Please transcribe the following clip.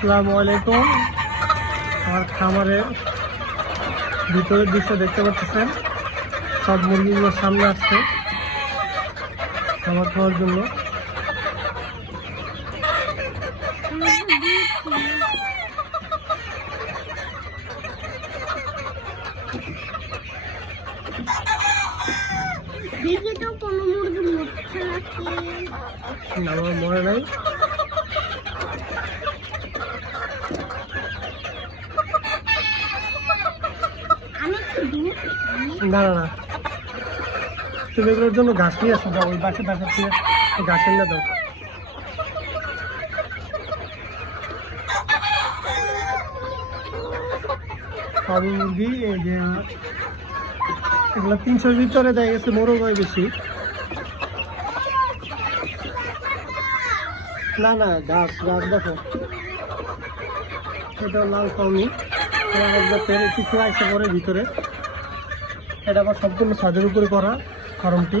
আসসালামু আলাইকুম। আমার খামারের ভিতরের দৃশ্য দেখতে পাচ্ছেন। সব মুরগিগুলো সামনে আসছে খাবার খাওয়ার জন্য। আমার মনে নাই। না না না। তুমি এগুলোর জন্য ঘাস নিয়ে আসো, যাও, ওই বাসে বাসা থেকে ঘাস এনে দাও। সব মুরগি, এই যে, এগুলো তিনশোর ভিতরে দেখা গেছে মোরগ হয় বেশি। না না গাছ গাছ দেখো। এটা লাল তেল কিছু আসতে করে ভিতরে। এটা আবার সম্পূর্ণ ছাদের উপরে করা ফার্মটি